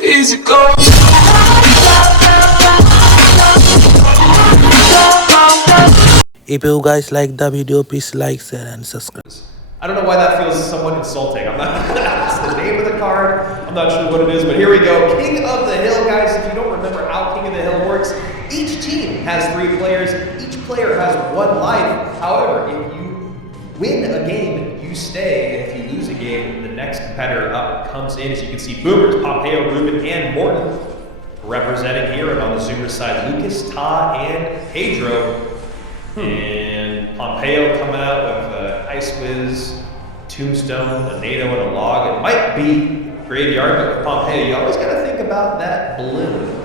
Easy go. If you guys like the video, please like, share and subscribe. I don't know why that feels somewhat insulting. I'm not. That's the name of the card. I'm not sure what it is, but here we go. King of the Hill, guys. If you don't remember how King of the Hill works, each team has 3 players. Each player has 1 life. However, if you win a game, you stay. And if you lose a game, the next competitor up comes in. As you can see, Boomers, Pompeyo, Ruben, and Morten representing here. And on the Zoomer side, Lucas, Ta, and Pedro. And Pompeyo coming out with Ice Whiz, Tombstone, a NATO, and a log. It might be Graveyard, but with Pompeyo, you always got to think about that balloon.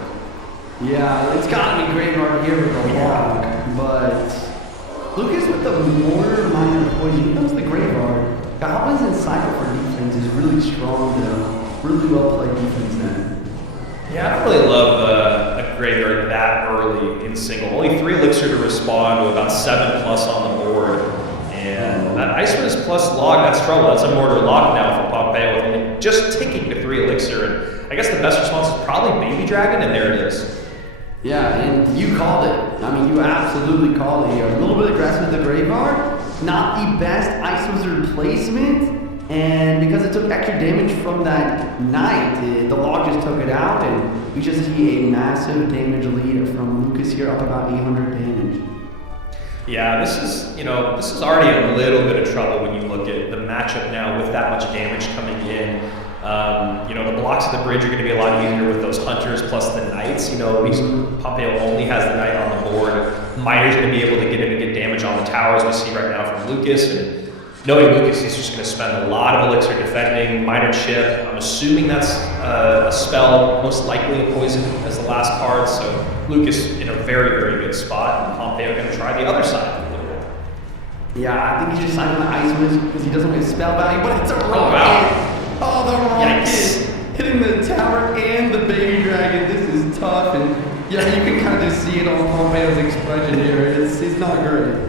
Yeah, it's got to be Graveyard here with the log, but Lucas with the Mortar, Minor, Poison, he knows the Graveyard. Goblins and Cycle for defense is really strong though. Really well played defense then. Yeah, I don't really love a Graveyard that early in single. Only 3 elixir to respond to about 7+ on the board. And that Ice Whiz plus log, that's trouble. That's a Mortar lock now for Pompeyo with only just ticking to 3 elixir. And I guess the best response is probably Baby Dragon, and there it is. Yeah, and you called it. I mean, you absolutely called it here. A little bit aggressive with the Graveyard. Not the best Ice Wizard placement. And because it took extra damage from that Knight, the log just took it out, and we just see a massive damage lead from Lucas here, up about 800 damage. Yeah, this is already a little bit of trouble when you look at the matchup now with that much damage coming in. The blocks of the bridge are going to be a lot easier with those hunters plus the knights. At least Pompeyo only has the knight on the board. Miner's going to be able to get in and get damage on the towers we see right now from Lucas. And knowing Lucas, he's just going to spend a lot of elixir defending. Miner chip, I'm assuming that's a spell, most likely a poison as the last card. So Lucas in a very, very good spot. And Pompeyo going to try the other side. Yeah, I think he's just signing the Ice Whiz because he doesn't get spell value, but it's a rocket. Wow. Oh, the rocket Yikes. hitting the tower and the Baby Dragon. This is tough, and yeah, you can kind of just see it on Pompeyo's expression here. It's not great.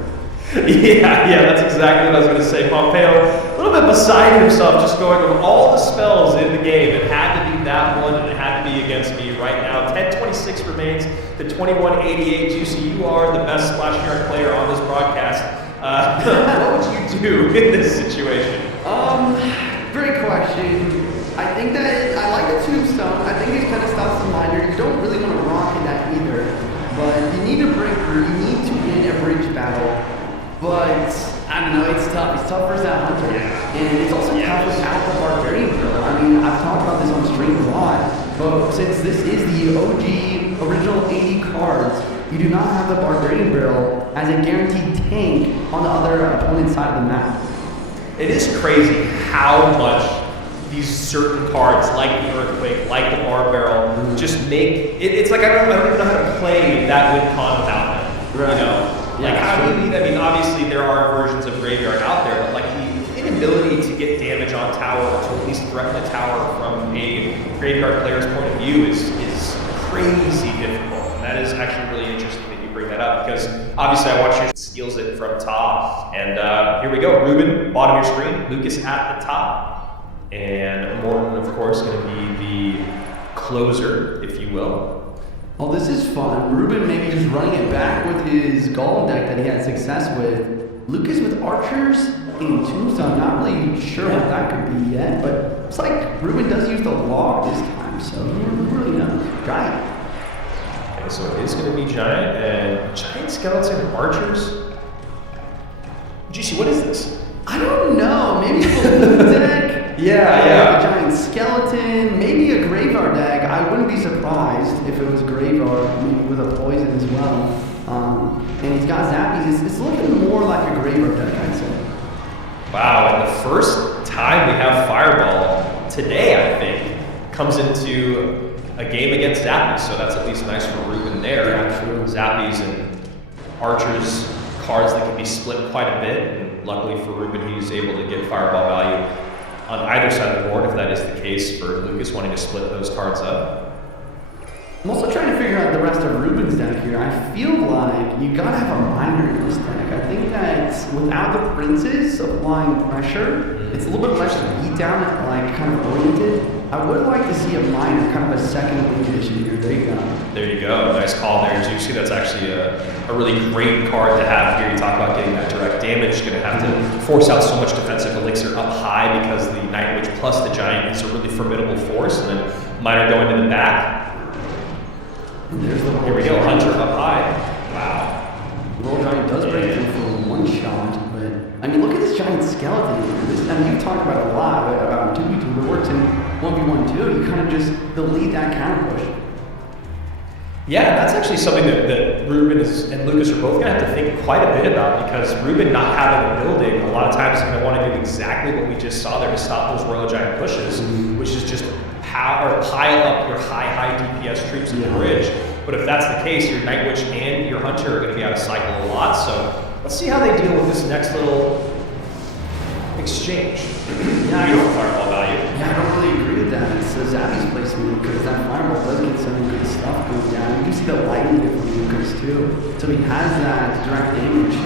Yeah, that's exactly what I was going to say. Pompeyo, a little bit beside himself, just going with all the spells in the game. It had to be that one, and it had to be against me right now. 10:26 remains to 21:88. Juicy, you are the best Splash Yard player on this broadcast. What would you do in this situation? Great question. I think that I like the Tombstone. I think it kind of stops the Miner. You don't really want to rock in that either, but you need to break through. You need to win a bridge battle. But I don't know, it's tough. It's tough versus that Hunter. Yeah. And it's also tough without the Barbarian Drill. I mean, I've talked about this on stream a lot, but since this is the OG original 80 cards, you do not have the Barbarian Drill as a guaranteed tank on the other opponent's side of the map. It is crazy how much these certain cards, like the Earthquake, like the Bar Barrel, just make it's like I don't even know how to play that win con without them. Right. Like how do you? I mean, obviously there are versions of Graveyard out there, but like the inability to get damage on tower or to at least threaten a tower from a Graveyard player's point of view is crazy difficult. And that is actually really interesting that you bring that up because obviously I watched your steals it from top, and here we go. Ruben, bottom of your screen. Lucas at the top, and Morten, of course, going to be the closer, if you will. Oh, this is fun. Ruben maybe just running it back with his Golem deck that he had success with. Lucas with Archers and Tombstone, not really sure what that could be yet, but it's like Ruben does use the log this time, so who really knows? Giant. Okay, so it is going to be Giant, and Giant Skeleton Archers. Juicy, what is this? I don't know. Maybe a balloon deck. Yeah. A giant skeleton, maybe a graveyard deck. I wouldn't be surprised if it was graveyard, maybe with a poison as well. And he's got zappies. It's looking more like a graveyard deck, I'd say. Wow, and the first time we have Fireball today, I think, comes into a game against Zappies, so that's at least nice for Ruben there. Yeah, true. Zappies and Archers, cards that can be split quite a bit, and luckily for Ruben, he's able to get Fireball value on either side of the board, if that is the case for Lucas wanting to split those cards up. I'm also trying to figure out the rest of Ruben's deck here. I feel like you gotta have a Miner in this deck. I think that without the Princes applying pressure, it's a little bit less beat down, like kind of oriented. I would like to see a minor, kind of a second elite edition here. There you go. There you go. Nice call there, Juicy. That's actually a really great card to have here. You talk about getting that direct damage. Going to have to force out so much defensive elixir up high because the Night Witch plus the Giant is a really formidable force. And then Minor going to the back. And there's the Here we go. Hunter up high. Wow. The Royal Giant does break through for one shot, but I mean, look at this giant skeleton here. I mean, you've talked about it a lot about 2v2, but it works in 1v1 too. You kind of just delete that counter push. Yeah, that's actually something that Ruben and Lucas are both going to have to think quite a bit about, because Ruben not having a building, a lot of times is going to want to do exactly what we just saw there to stop those Royal Giant pushes, which is just pile up your high DPS troops in the bridge. But if that's the case, your Night Witch and your Hunter are going to be out of cycle a lot. So let's see how they deal with this next little exchange. Yeah, Beautiful fireball value. Yeah, I don't really agree with that. It's Zabby's placement, because that fireball does get some good stuff going down. You can see the lightning there from Lucas too. So he has that direct damage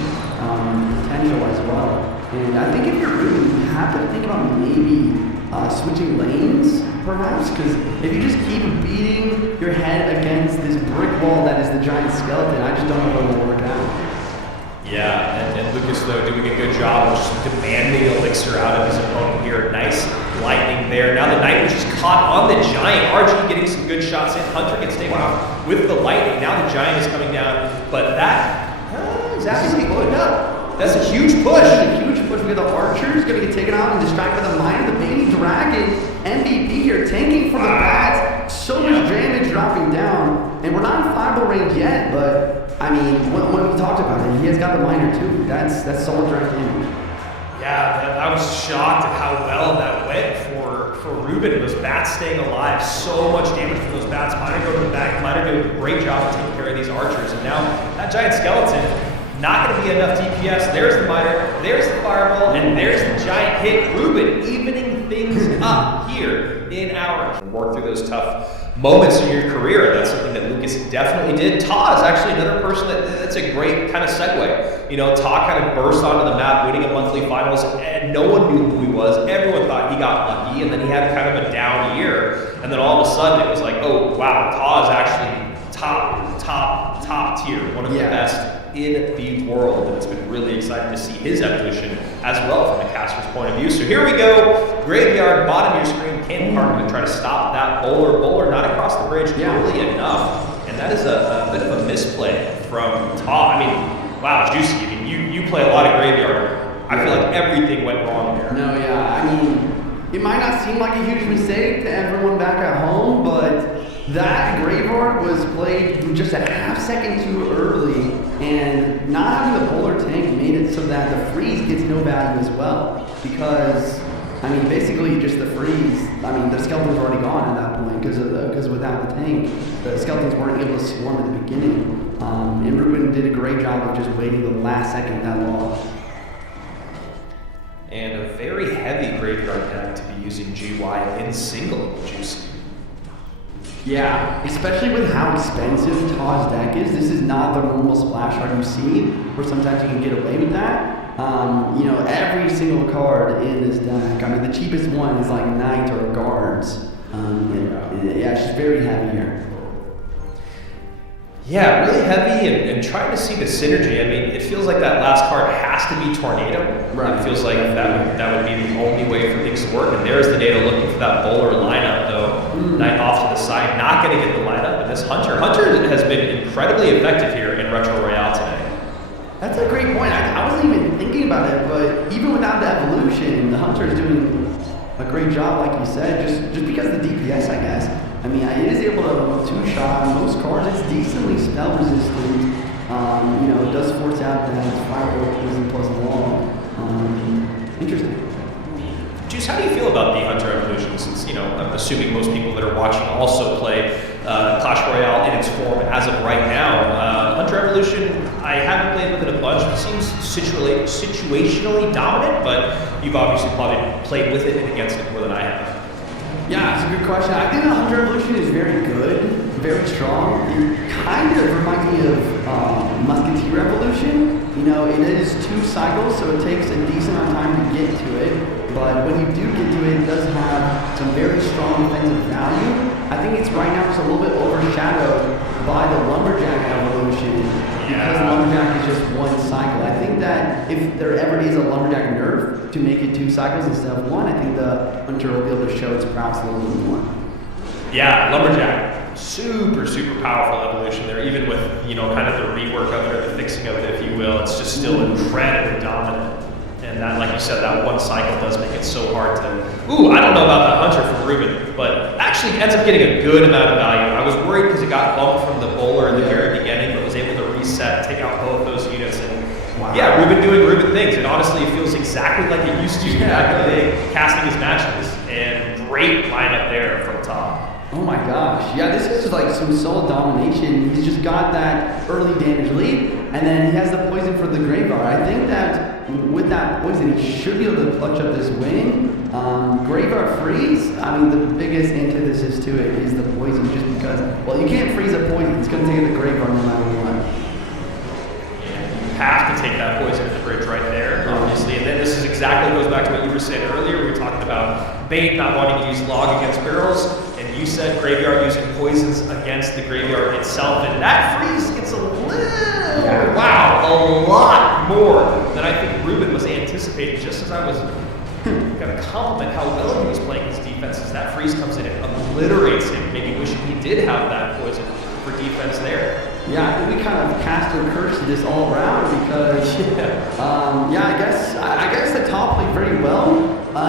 potential as well. And I think if you're Ruben, you have to think about maybe switching lanes, perhaps, because if you just keep beating your head against this brick wall that is the giant skeleton, I just don't know if it will work out. Yeah, and Lucas, though, doing a good job of just demanding elixir out of his opponent here. Nice lightning there. Now the Night Witch is caught on the Giant. RG getting some good shots in. Hunter gets taken off with the lightning. Now the Giant is coming down, but that is actually good up. That's a huge push. That's a huge push. We got the Archers going to get taken out and distracted by the Minor. The Baby Dragon, MVP here, tanking for the bats. So much damage dropping down. And we're not in fireball range yet, but I mean, when we talked about it, he has got the Minor too. That's solid direct damage. Yeah, I was shocked at how well that went for Ruben. Those bats staying alive. So much damage from those bats. Minor go to the back. Minor do a great job of taking care of these Archers. And now that Giant Skeleton, not going to be enough DPS. There's the Minor, there's the Fireball, and there's the Giant hit. Ruben evening things up here in our work through those tough moments in your career. That's something that Lucas definitely did. Ta is actually another person that's a great kind of segue. You know, Ta kind of burst onto the map, winning a monthly finals, and no one knew who he was. Everyone thought he got lucky, and then he had kind of a down year. And then all of a sudden, it was like, oh, wow, Ta is actually top tier, one of the best in the world, and it's been really exciting to see his evolution as well from the caster's point of view. So here we go, Graveyard, bottom of your screen, Cannon Park to try to stop that bowler not across the bridge early enough, and that is a bit of a misplay from Ta. I mean, wow, Juicy, I mean, you play a lot of Graveyard. I feel like everything went wrong here. No, yeah, I mean, it might not seem like a huge mistake to everyone back at home, but that Graveyard was played just a half second too early, and not having the bowler tank made it so that the freeze gets no value as well. Because, I mean, basically just the freeze, I mean, the skeletons were already gone at that point, because without the tank, the skeletons weren't able to swarm at the beginning. And Ruben did a great job of just waiting the last second that long. And a very heavy Graveyard deck to be using GY in single, Juicy. Yeah, especially with how expensive Ta's deck is. This is not the normal splash card you see, where sometimes you can get away with that. You know, every single card in this deck, I mean, the cheapest one is like Knight or Guards. Yeah, it's just very heavy here. Yeah, really heavy, and trying to see the synergy. I mean, it feels like that last card has to be Tornado. Right. It feels like that would be the only way for things to work. And there's the data looking for that bowler lineup, though. Knight off to the side, not going to get the lineup. And this Hunter has been incredibly effective here in Retro Royale today. That's a great point. I wasn't even thinking about it, but even without the evolution, the Hunter is doing a great job, like you said, just because of the DPS, I guess. I mean, it is able to two-shot most cards. It's decently spell resistant. You know, it does force out that fireball poison plus long. Interesting. Juice, how do you feel about the Hunter evolution? Since, you know, I'm assuming most people that are watching also play Clash Royale in its form as of right now. Hunter evolution, I haven't played with it a bunch. It seems situationally dominant, but you've obviously probably played with it and against it more than I have. Yeah, it's a good question. I think the Hunter evolution is very good, very strong. It kind of reminds me of Musketeer evolution. You know, it is 2 cycles, so it takes a decent amount of time to get to it. but when you do get to it, it does have some very strong defensive value. I think it's right now just a little bit overshadowed by the Lumberjack evolution, because Lumberjack is just one cycle. I think that if there ever is a Lumberjack nerf to make it 2 cycles instead of 1, I think the Hunter will be able to show its prowess a little bit more. Yeah, Lumberjack, super, super powerful evolution there, even with, kind of the rework of it or the fixing of it, if you will. It's just still incredibly dominant. And that, like you said, that 1 cycle does make it so hard to... Ooh, I don't know about that Hunter from Ruben, but actually ends up getting a good amount of value. I was worried because it got bumped from the bowler in the very beginning, but was able to reset, take out both those units, and yeah, Ruben doing Ruben things. And honestly, it feels exactly like it used to back in the day, casting his matches. And great lineup there from top. Oh my gosh. Yeah, this is just like some solid domination. He's just got that early damage lead, and then he has the poison for the Graveyard. I think that with that poison, he should be able to clutch up this win. Graveyard freeze, I mean, the biggest antithesis to it is the poison, just because, well, you can't freeze a poison. It's going to take the Graveyard no matter what. You have to take that poison at the bridge right there, obviously. And then this is exactly goes back to what you were saying earlier. We were talking about Bait not wanting to use log against barrels, and you said Graveyard using poisons against the Graveyard itself, and that freeze gets a lot more than I think Ruben was anticipating. Just as I was going to compliment how well he was playing his defenses, that freeze comes in and obliterates him, maybe wishing he did have that poison for defense there. Yeah, I think we kind of cast a curse to this all around because, I guess the top played very well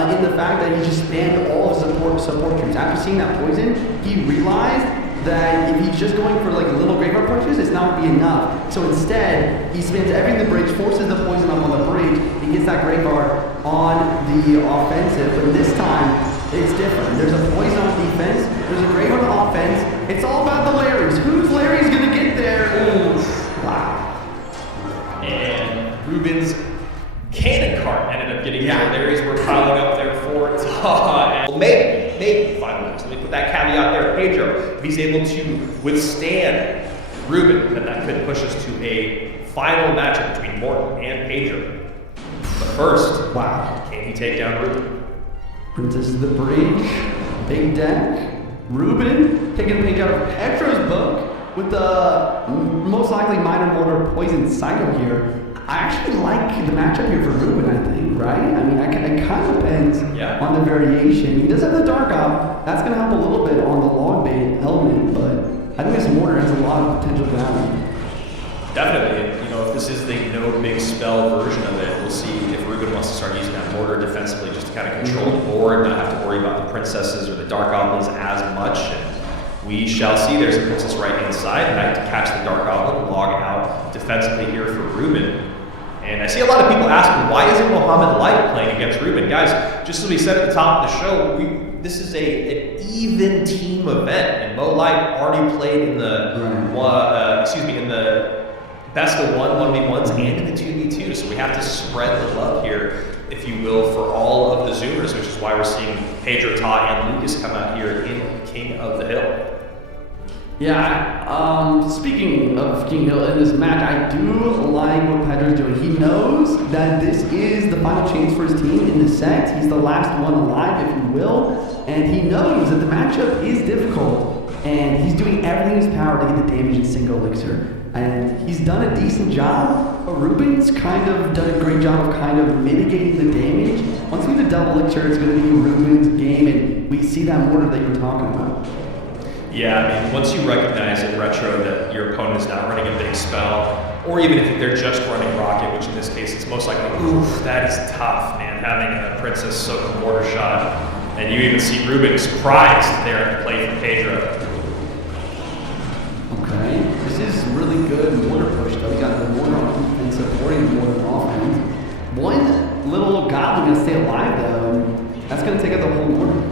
in the fact that he just spammed all of support troops. After seeing that poison, he realized that if he's just going for like little Graveyard punches, it's not going to be enough. So instead, he spams everything in the bridge, forces the poison up on the bridge, and gets that Graveyard on the offensive. But this time, it's different. There's a poison on defense, there's a Graveyard on offense. It's all about the Larrys. Who's Larry's going to get there? Ooh. Wow. And Ruben's cannon cart ended up getting there. Larry's were piling up there for Taha. Well, maybe final match. Let me put that caveat there. Pedro, if he's able to withstand Ruben, then that could push us to a final matchup between Morten and Pedro. But first, can he take down Ruben? Princess of the Bridge, big deck. Ruben taking a page out of Pedro's book with the most likely minor mortar poison cycle here. I actually like the matchup here for Ruben, I think, right? I mean, it kind of depends on the variation. He does have the Dark Op. That's going to help a little bit on the log bait element, but I think this mortar has a lot of potential value. Definitely. If this is the no big spell version of it, we'll see if Ruben wants to start using that mortar defensively just to kind of control the board, not have to worry about the princesses or the dark goblins as much. And we shall see. There's a princess right-hand side. Back to catch the dark goblin, log out defensively here for Ruben. And I see a lot of people asking, why isn't Mohamed Light playing against Ruben? Guys, just as we said at the top of the show, this is an even team event, and Mo Light already played in the in the best of 1v1s and in the 2v2, so we have to spread the love here, if you will, for all of the Zoomers, which is why we're seeing Pedro, Ta, and Lucas come out here in King of the Hill. Yeah, speaking of King Hill in this match, I do like what Pedro's doing. He knows that this is the final chance for his team in the set. He's the last one alive, if you will, and he knows that the matchup is difficult, and he's doing everything in his power to get the damage in single elixir. And he's done a decent job, but Ruben's kind of done a great job of kind of mitigating the damage. Once we get the double elixir, it's going to be Ruben's game, and we see that mortar that you were talking about. Yeah, I mean, once you recognize in retro that your opponent is not running a big spell, or even if they're just running rocket, which in this case it's most likely, oof, that is tough, man, having a princess soak a mortar shot. And you even see Ruben surprised there at the play from Pedro. Okay, this is really good mortar push though. We got the mortar on defense supporting the mortar on offense. One little goblin gonna stay alive though, and that's gonna take out the whole mortar.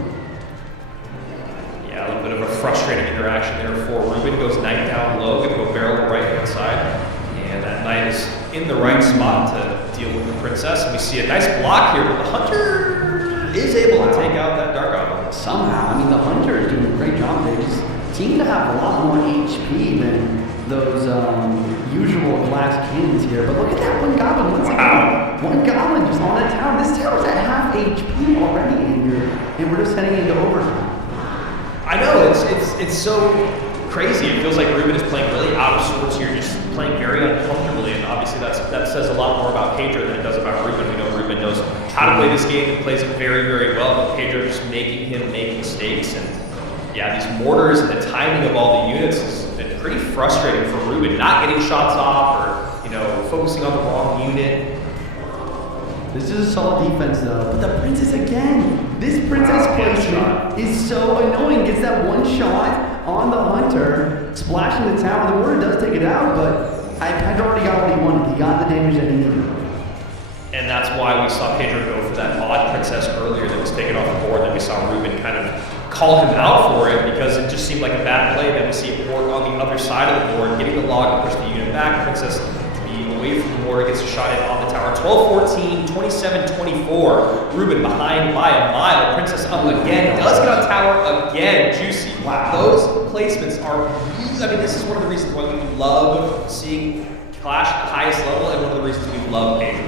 Yeah, a little bit of a frustrating interaction there for Ruben. Goes knight down low, gonna go barrel the right hand side. And that knight is in the right spot to deal with the princess. And we see a nice block here, but the hunter is able to take out that dark goblin. Somehow, I mean, the hunter is doing a great job. They just seem to have a lot more HP than those usual glass cannons here. But look at that one goblin once again. One Goblin just on that tower. This tower's at half HP already, and we're just heading into overtime. I know, it's so crazy. It feels like Ruben is playing really out of sorts here, just playing very uncomfortably, and obviously that says a lot more about Pedro than it does about Ruben. We know Ruben knows how to play this game and plays it very, very well, but Pedro just making him make mistakes, and yeah, these mortars and the timing of all the units has been pretty frustrating for Ruben, not getting shots off or, you know, focusing on the wrong unit. This is a solid defense though, but the princess again. This princess placement is so annoying. Gets that one shot on the hunter, splashing the tower. The mortar does take it out, but I'd already got what he wanted. He got the damage that he needed. And that's why we saw Pedro go for that odd princess earlier that was taken off the board. Then we saw Ruben kind of call him out for it because it just seemed like a bad play. Then we see it work on the other side of the board, getting the log to push the unit back. Princess away from the mortar, gets a shot in on the tower. 12-14, 27-24. Ruben behind by a mile. Princess up again, does get on tower again. Juicy. Wow. Those placements are, I mean, this is one of the reasons why we love seeing Clash at the highest level and one of the reasons we love Pedro.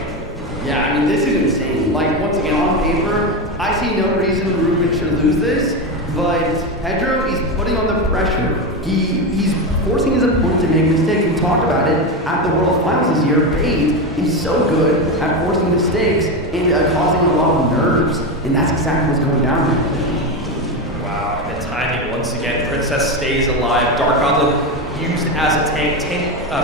Yeah, I mean, this is insane. Like, once again, on paper, I see no reason Ruben should lose this, but Pedro is putting on the pressure. He's forcing his opponent to make mistakes. We talked about it at the World Finals this year. Bait is so good at forcing mistakes and causing a lot of nerves, and that's exactly what's going down here. Wow, and the timing once again. Princess stays alive. Dark Goblin used as a tank.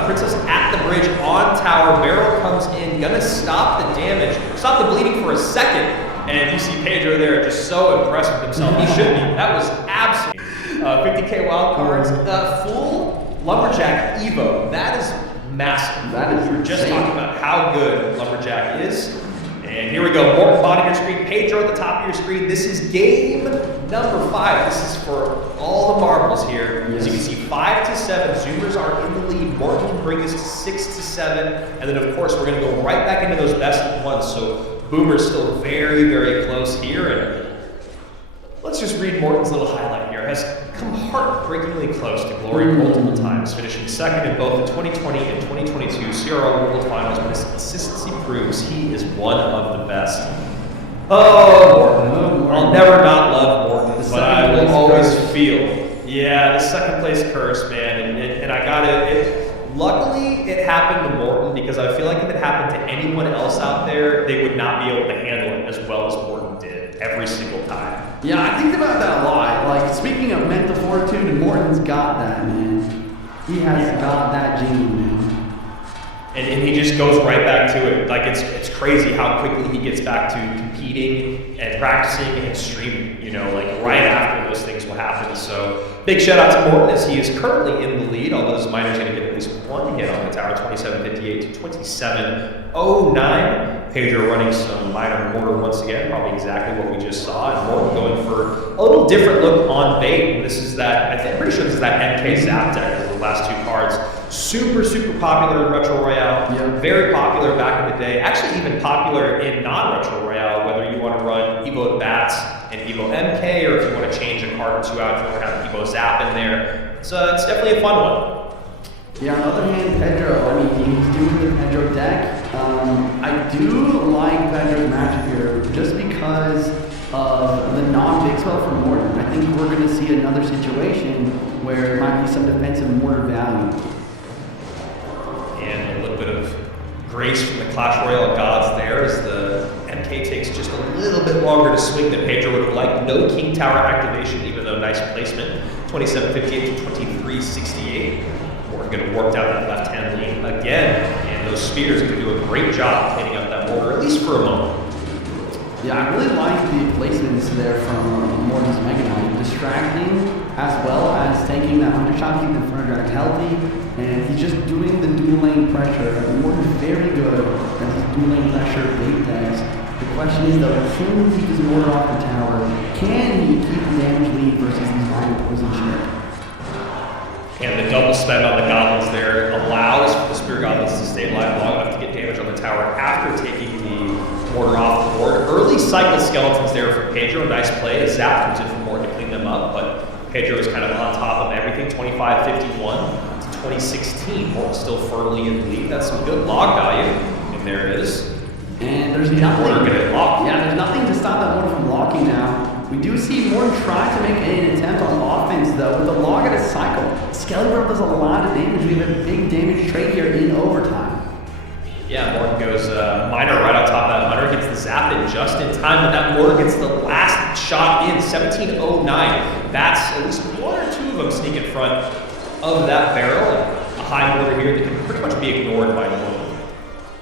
Princess at the bridge on tower. Barrel comes in, gonna stop the damage, stop the bleeding for a second, and you see Pedro there just so impressed with himself. He should be. That was absolutely 50K wild cards. Full Lumberjack Evo. That is massive. That is We were just insane. talking about how good Lumberjack is. And here we go. Morten bottom of your screen. Pedro at the top of your screen. This is game number 5. This is for all the marbles here. Yes. As you can see, 5 to 7. Zoomers are in the lead. Morten can bring us to 6 to 7. And then, of course, we're going to go right back into those best of ones. So Boomer's still very, very close here. And let's just read Morten's little highlight here. Has come heartbreakingly close to glory multiple times, finishing second in both the 2020 and 2022 CRL World Finals, but his consistency proves he is one of the best. Oh, Morten. I'll never not love Morten, but I will always feel. Yeah, the second place curse, man. And I got it. Luckily, it happened to Morten because I feel like if it happened to anyone else out there, they would not be able to handle it as well as Morten did every single time. Yeah, I think about that a lot. Like, speaking of mental fortitude, Morten's got that, man. He has got that gene, man. And he just goes right back to it. Like, it's crazy how quickly he gets back to competing and practicing and streaming, you know, like right after those things will happen. So big shout out to Morten as he is currently in the lead, although this miner's going to get at least one hit on the tower, 27.58 to 27.09. Pedro running some minor mortar once again, probably exactly what we just saw. And Morten going for a little different look on bait. And this is that, I'm pretty sure this is that MK Zap deck, the last two cards. Super, super popular in Retro Royale. Yeah. Very popular back in the day. Actually even popular in non-Retro Royale, whether you want to run Evo Bats and Evo MK, or if you want to change a card or two out, if you want to have Evo Zap in there. It's definitely a fun one. Yeah, on the other hand, Pedro, I mean, he's doing the Pedro deck. I do like Pedro's matchup here just because of the non-big spell from Morten. I think we're going to see another situation where there might be some defensive mortar value. And a little bit of grace from the Clash Royale gods there as the MK takes just a little bit longer to swing than Pedro would have liked. No King Tower activation, even though nice placement. 27.58 to 23.68. We're going to work down that left-hand lane again. And those spears are going to do a great job cleaning up that mortar, at least for a moment. Yeah, I really like the placements there from Morten's Mega Knight. Distracting as well as taking that undershot, keeping the front drag healthy, and he's just doing the dual lane pressure. Morten's very good at these dual lane pressure bait decks. The question is though, can he keep his mortar off the tower? Can he keep the damage lead versus these minor poison ship? And the double spend on the goblins there allows for the spear goblins to stay alive long enough to get damage on the tower after taking the mortar off the board. Early cycle skeletons there for Pedro. Nice play. A zap comes in for Morten to clean them up, but Pedro is kind of on top of everything. 25.51 to 20.16. Morten still firmly in the lead. That's some good log value. And there it is. And there's Morten nothing. gonna lock. Yeah, there's nothing to stop that Morten from locking now. We do see Morten try to make an attempt on offense though with the log at a cycle. Skeleton does a lot of damage. We have a big damage trade here in overtime. Yeah, Morten goes Miner right on top of that. Miner gets the zap in just in time, but that Morten gets the last shot in, 1709. Bats, at least one or two of them sneak in front of that barrel. And a high mortar here that can pretty much be ignored by Morten.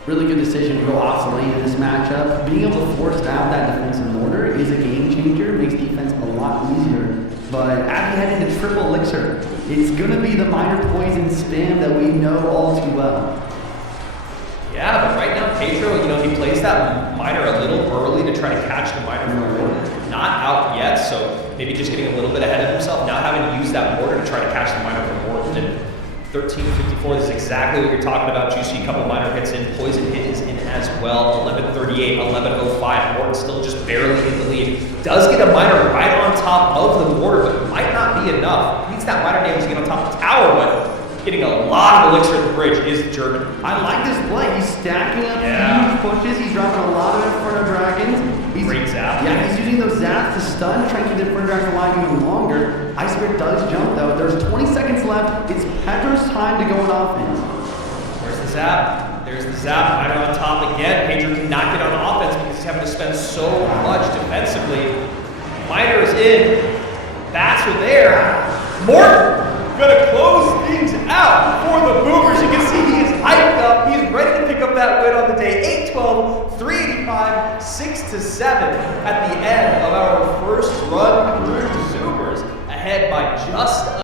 Really good decision to go obsolete in this matchup. Being able to force out that defensive mortar is a game changer, makes defense a lot easier. But as we head into triple elixir, it's gonna be the Miner poison spam that we know all too well. Yeah, but right now Pedro, he plays that Miner a little early to try to catch the Miner from Morten. Not out yet, so maybe just getting a little bit ahead of himself. Now having to use that mortar to try to catch the Miner from Morten. And 13:54, this is exactly what you're talking about. You see a couple Miner hits in, poison hit is in as well. 11:38, 11:05. Morten still just barely in the lead. Does get a Miner right on top of the mortar, but might not be enough. Needs that Miner damage to get on top of the tower, but getting a lot of elixir at the bridge is the German. I like this play. He's stacking up huge pushes. He's dropping a lot of Inferno Dragons. Great zap. Yeah, he's using those zaps to stun, trying to keep the Inferno Dragon alive even longer. Ice Spirit does jump though. There's 20 seconds left. It's Pedro's time to go on offense. Where's the zap? There's the zap. Miner on top again. Pedro cannot get on offense because he's having to spend so much defensively. Miner is in. Bats are there. Morten gonna close things out for the Boomers. You can see he is hyped up. He's ready to pick up that win on the day. 8-12, 385, 6-7 at the end of our first run through Zoomers. Ahead by just